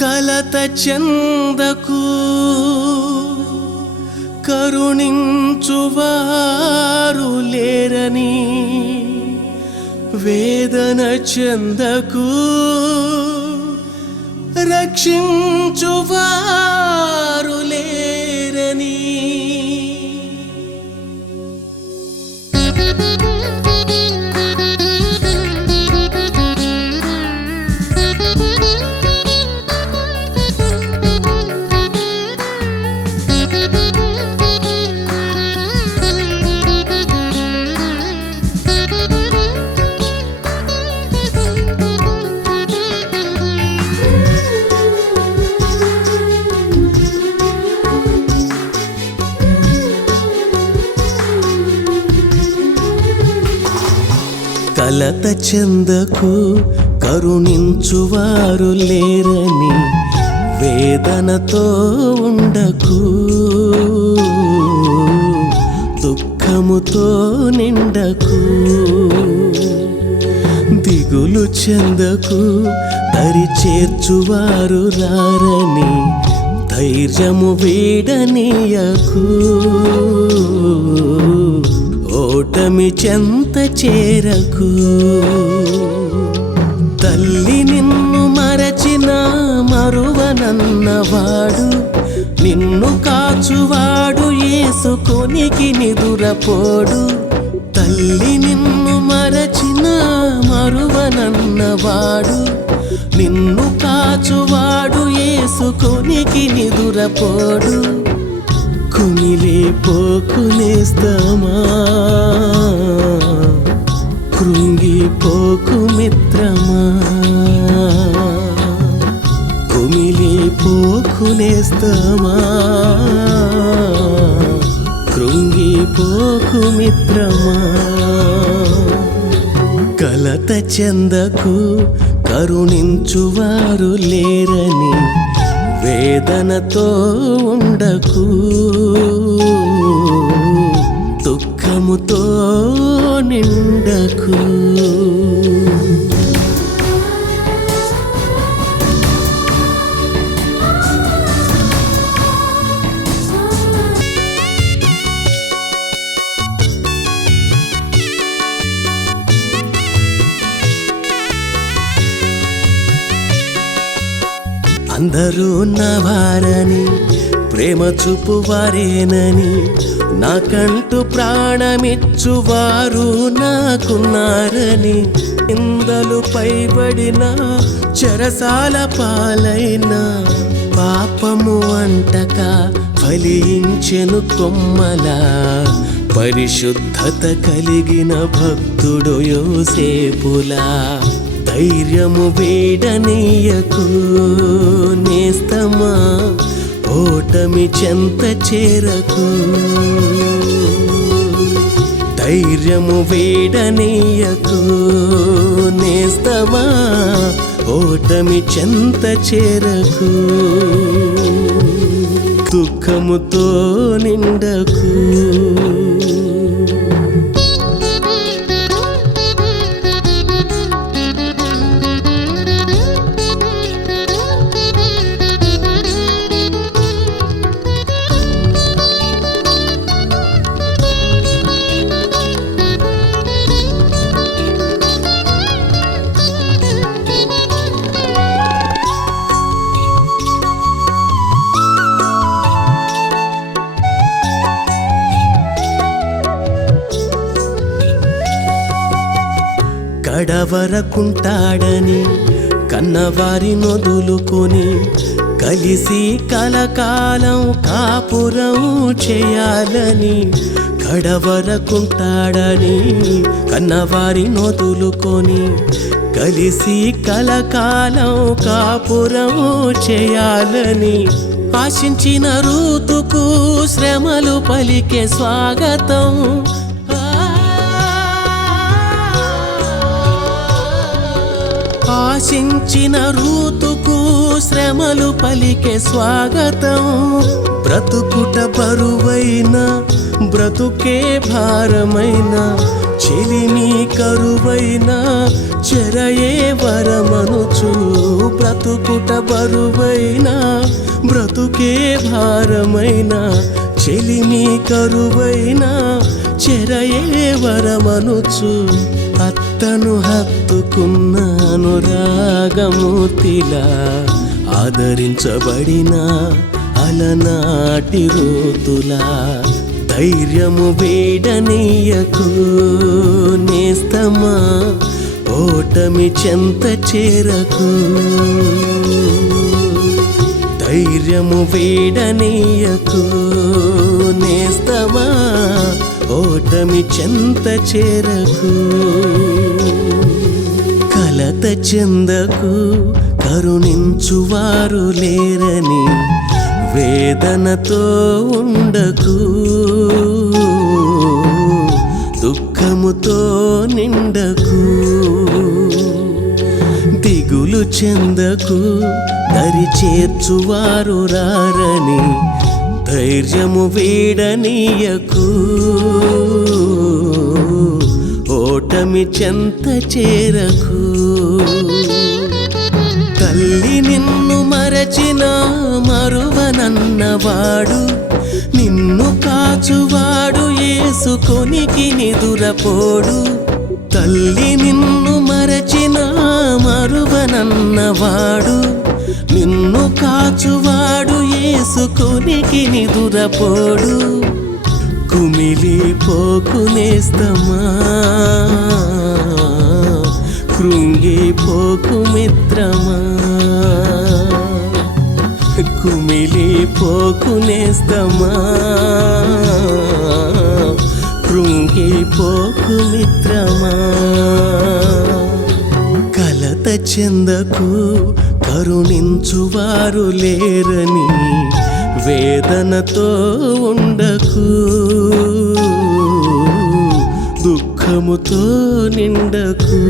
కలత చెందకు కరుణించువారు లేరని, వేదన చెందకు రక్షించువారు లేరని. కలత చెందకు కరుణించువారు లేరని, వేదనతో ఉండకు దుఃఖముతో నిండకు. దిగులు చెందకు దరి చేర్చువారు రారని, ధైర్యము వీడనీయకు ఓటమి చెంత చేరకు. తల్లి నిన్ను మరచిన మరువనన్నవాడు, నిన్ను కాచువాడు యేసుకొనికి నిదురపోడు. తల్లి నిన్ను మరచిన మరువనన్నవాడు, నిన్ను కాచువాడు యేసుకొనికి నిదురపోడు. కుమిలిపోకు నేస్తమా, కృంగిపోకు మిత్రమా. కుమిలిపోకు నేస్తమా, కృంగిపోకు మిత్రమా. కలత చెందకు కరుణించువారు లేరని, వేదనతో ఉండకు దుఃఖముతో నిండకు. అందరూ నావారని, ప్రేమ చూపువారేనని, నాకంటూ ప్రాణమిచ్చువారు నాకున్నారని. ఇందలు పైబడిన చెరసాల పాలైన, పాపము అంటక ఫలించెను కొమ్మలా. పరిశుద్ధత కలిగిన భక్తుడు యోసేపులా. ధైర్యము వీడనీయకు నేస్తమా, ఓటమి చెంత చేరకు. ధైర్యము వీడనీయకు నేస్తమా, ఓటమి చెంత చేరకు. దుఃఖముతో నిండకు. కడవరకుంటాడని కన్నవారి నొదులుకొని, కలిసి కలకాలం కాపురం చేయాలని. కడవరకుంటాడని కన్నవారి నొదులుకొని, కలిసి కలకాలం కాపురం చేయాలని. ఆశించిన ఋతుకు శ్రమలు పలికే స్వాగతం. ఆశించిన ఋతుకు శ్రమలు పలికే స్వాగతం. బ్రతుకుట బరువైన, బ్రతుకే భారమైన, చెలిమి కరువైన చెరయే వరమనుచు బ్రతుకు బ్రతుకుట బరువైన బ్రతుకే భారమైన చెలిమి కరువైన చెరయే వరమనుచు అత్తను హత్తుకున్న అనురాగమూర్తిలా ఆదరించబడిన అలనాటి రోతులా ధైర్యము వీడనీయకు నేస్తమా ఓటమి చెంత చేరకు ధైర్యము వీడనీయకు నేస్తమా ఓటమి చెంత చేరకు కలత చెందకు కరుణించువారు లేరని వేదనతో ఉండకు దుఃఖముతో నిండకు దిగులు చెందకు దరి చేర్చువారు రారని ధైర్యము వీడనీయకు ఓటమి చెంత చేరకు తల్లి నిన్ను మరచిన మరువనన్నవాడు నిన్ను కాచువాడు యేసుకొనికి నిదురపోడు తల్లి నిన్ను మరచిన మరువనన్నవాడు నిన్ను కాచువాడు యేసుకొనికి నిదురపోడు కుమిలిపోకు నేస్తమా కృంగిపోకు మిత్రమా కుమిలిపోకు నేస్తమా కృంగిపోకు మిత్రమా కలత చెందకు కరుణించువారు లేరని వేదనతో ఉండకు దుఃఖముతో నిండకు